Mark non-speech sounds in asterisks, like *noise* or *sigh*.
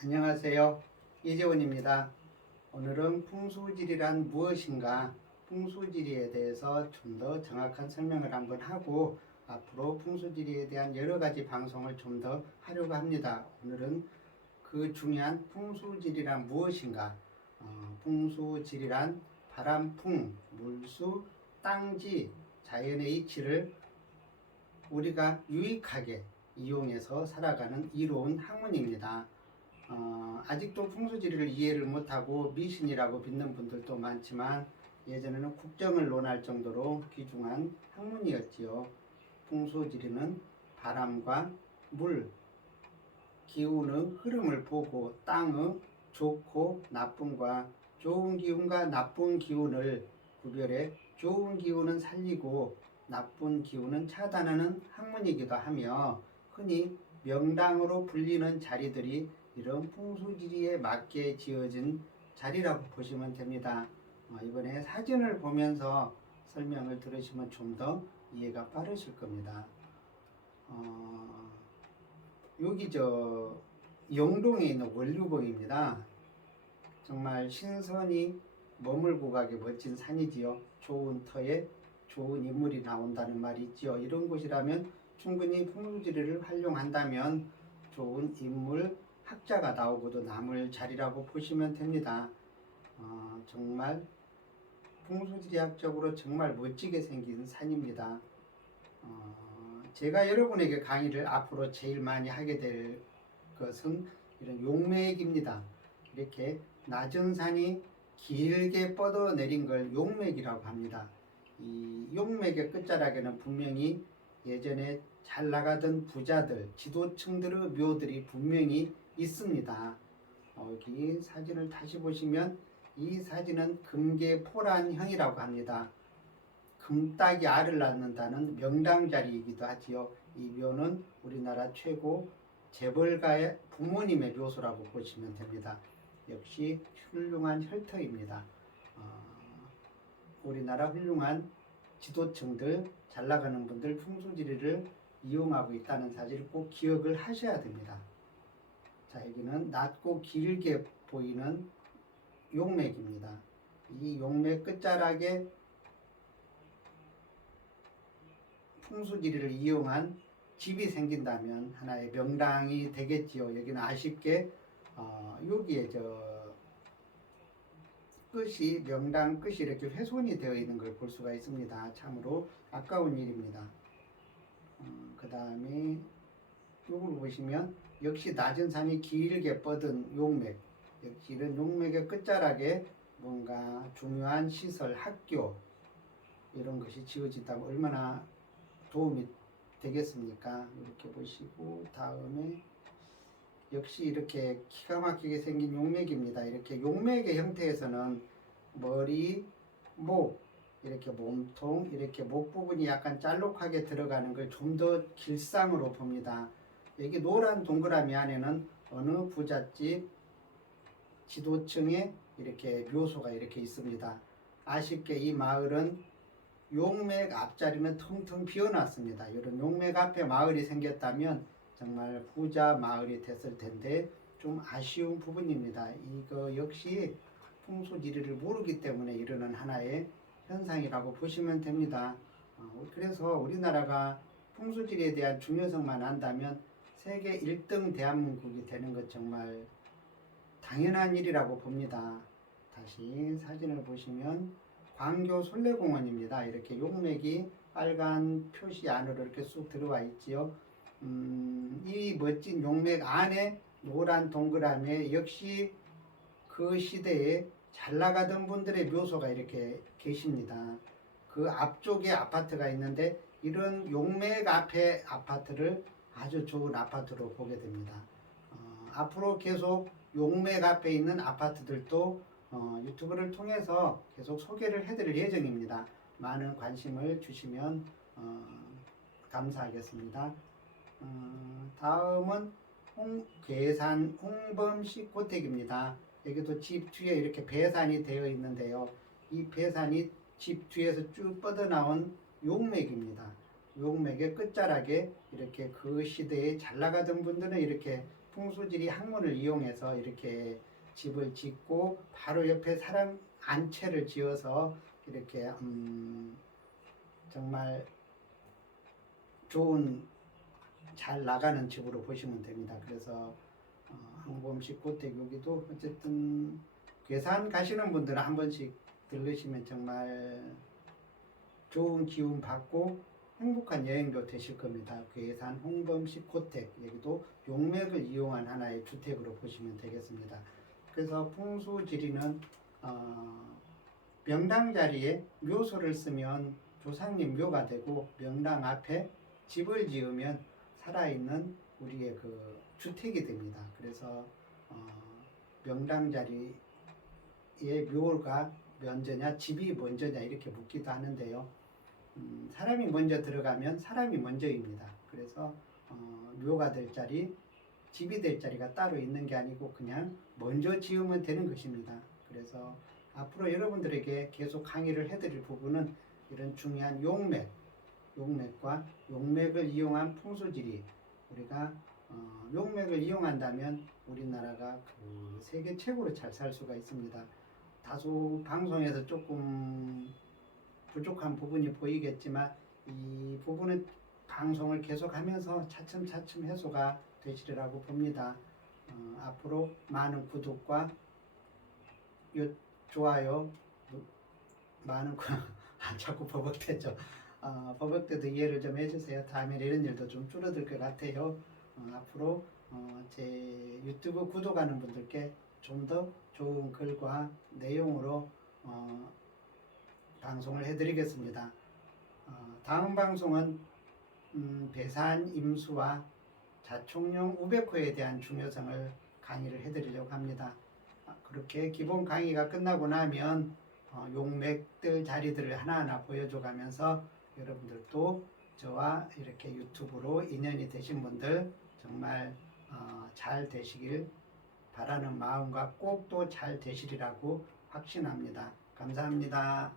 안녕하세요. 이재원입니다. 오늘은 풍수지리란 무엇인가, 풍수지리에 대해서 좀 더 정확한 설명을 한번 하고 앞으로 풍수지리에 대한 여러 가지 방송을 좀 더 하려고 합니다. 오늘은 그 중요한 풍수지리란 무엇인가, 어, 풍수지리란 바람, 풍, 물수, 땅지, 자연의 이치를 우리가 유익하게 이용해서 살아가는 이로운 학문입니다. 어, 아직도 풍수지리를 이해를 못하고 미신이라고 믿는 분들도 많지만 예전에는 국정을 논할 정도로 귀중한 학문이었지요. 풍수지리는 바람과 물, 기운의 흐름을 보고 땅의 좋고 나쁨과 좋은 기운과 나쁜 기운을 구별해 좋은 기운은 살리고 나쁜 기운은 차단하는 학문이기도 하며 흔히 명당으로 불리는 자리들이 이런 풍수지리에 맞게 지어진 자리라고 보시면 됩니다. 어, 이번에 사진을 보면서 설명을 들으시면 좀 더 이해가 빠르실 겁니다. 어, 여기 저 영동에 있는 원류봉입니다. 정말 신선이 머물고 가기 멋진 산이지요. 좋은 터에 좋은 인물이 나온다는 말이 있지요. 이런 곳이라면 충분히 풍수지리를 활용한다면 좋은 인물, 학자가 나오고도 남을 자리라고 보시면 됩니다. 어, 정말 풍수지리학적으로 정말 멋지게 생긴 산입니다. 어, 제가 여러분에게 강의를 앞으로 제일 많이 하게 될 것은 이런 용맥입니다. 이렇게 낮은 산이 길게 뻗어 내린 걸 용맥이라고 합니다. 이 용맥의 끝자락에는 분명히 예전에 잘 나가던 부자들, 지도층들의 묘들이 분명히 있습니다. 어, 여기 사진을 다시 보시면 이 사진은 금계포란형이라고 합니다. 금딱이 알을 낳는다는 명당자리이기도 하지요. 이 묘는 우리나라 최고 재벌가의 부모님의 묘소라고 보시면 됩니다. 역시 훌륭한 혈터입니다. 어, 우리나라 훌륭한 지도층들, 잘 나가는 분들 풍수지리를 이용하고 있다는 사실을 꼭 기억을 하셔야 됩니다. 자, 여기는 낮고 길게 보이는 용맥입니다. 이 용맥 끝자락에 풍수지리를 이용한 집이 생긴다면 하나의 명당이 되겠지요. 여기는 아쉽게 어, 여기에 저 끝이 명당 끝이 이렇게 훼손이 되어 있는 걸 볼 수가 있습니다. 참으로 아까운 일입니다. 어, 그 다음에 이걸 보시면 역시 낮은 산이 길게 뻗은 용맥 역시 이런 용맥의 끝자락에 뭔가 중요한 시설, 학교 이런 것이 지어진다면 얼마나 도움이 되겠습니까? 이렇게 보시고 다음에 역시 이렇게 기가 막히게 생긴 용맥입니다. 이렇게 용맥의 형태에서는 머리, 목, 이렇게 몸통, 이렇게 목 부분이 약간 짤록하게 들어가는 걸 좀 더 길상으로 봅니다. 여기 노란 동그라미 안에는 어느 부잣집 지도층에 이렇게 묘소가 이렇게 있습니다. 아쉽게 이 마을은 용맥 앞자리는 텅텅 비어놨습니다. 이런 용맥 앞에 마을이 생겼다면 정말 부자 마을이 됐을 텐데 좀 아쉬운 부분입니다. 이거 역시 풍수지리를 모르기 때문에 이러는 하나의 현상이라고 보시면 됩니다. 어, 그래서 우리나라가 풍수지리에 대한 중요성만 안다면 세계 1등 대한민국이 되는 것 정말 당연한 일이라고 봅니다. 다시 사진을 보시면 광교 솔레공원입니다. 이렇게 용맥이 빨간 표시 안으로 이렇게 쑥 들어와 있지요. 음, 이 멋진 용맥 안에 노란 동그라미에 역시 그 시대에 잘 나가던 분들의 묘소가 이렇게 계십니다. 그 앞쪽에 아파트가 있는데 이런 용맥 앞에 아파트를 아주 좋은 아파트로 보게 됩니다. 어, 앞으로 계속 용맥 앞에 있는 아파트들도 어, 유튜브를 통해서 계속 소개를 해드릴 예정입니다. 많은 관심을 주시면 어, 감사하겠습니다. 어, 다음은 홍, 괴산 홍범식 고택입니다. 여기도 집 뒤에 이렇게 배산이 되어 있는데요. 이 배산이 집 뒤에서 쭉 뻗어나온 용맥입니다. 용맥의 끝자락에 이렇게 그 시대에 잘 나가던 분들은 이렇게 풍수지리 학문을 이용해서 이렇게 집을 짓고 바로 옆에 사람 안채를 지어서 이렇게 음, 정말 좋은 잘 나가는 집으로 보시면 됩니다. 그래서 어, 항범식 고택 여기도 어쨌든 괴산 가시는 분들은 한 번씩 들르시면 정말 좋은 기운 받고 행복한 여행도 되실 겁니다. 괴산 홍범식 고택 여기도 용맥을 이용한 하나의 주택으로 보시면 되겠습니다. 그래서 풍수지리는 어, 명당 자리에 묘소를 쓰면 조상님 묘가 되고 명당 앞에 집을 지으면 살아있는 우리의 그 주택이 됩니다. 그래서 어, 명당 자리에 묘가 먼저냐 집이 먼저냐 이렇게 묻기도 하는데요. 음, 사람이 먼저 들어가면 사람이 먼저입니다. 그래서 어, 묘가 될 자리, 집이 될 자리가 따로 있는 게 아니고 그냥 먼저 지으면 되는 것입니다. 그래서 앞으로 여러분들에게 계속 강의를 해드릴 부분은 이런 중요한 용맥, 용맥과 용맥을 이용한 풍수지리 우리가 어, 용맥을 이용한다면 우리나라가 그 세계 최고로 잘 살 수가 있습니다. 다소 방송에서 조금 부족한 부분이 보이겠지만 이 부분은 방송을 계속하면서 차츰차츰 해소가 되시리라고 봅니다. 어, 앞으로 많은 구독과 요, 좋아요, 누- 많은 구- *laughs* 아, 자꾸 버벅대죠. 어, 버벅대도 이해를 좀 해주세요. 다음에 이런 일도 좀 줄어들 것 같아요. 어, 앞으로 어, 제 유튜브 구독하는 분들께 좀 더 좋은 글과 내용으로 어, 방송을 해드리겠습니다. 어, 다음 방송은 음, 배산 임수와 자총령 우백호에 대한 중요성을 강의를 해드리려고 합니다. 아, 그렇게 기본 강의가 끝나고 나면 어, 용맥들 자리들을 하나하나 보여줘가면서 여러분들도 저와 이렇게 유튜브로 인연이 되신 분들 정말 어, 잘 되시길 바라는 마음과 꼭 또 잘 되시리라고 확신합니다. 감사합니다.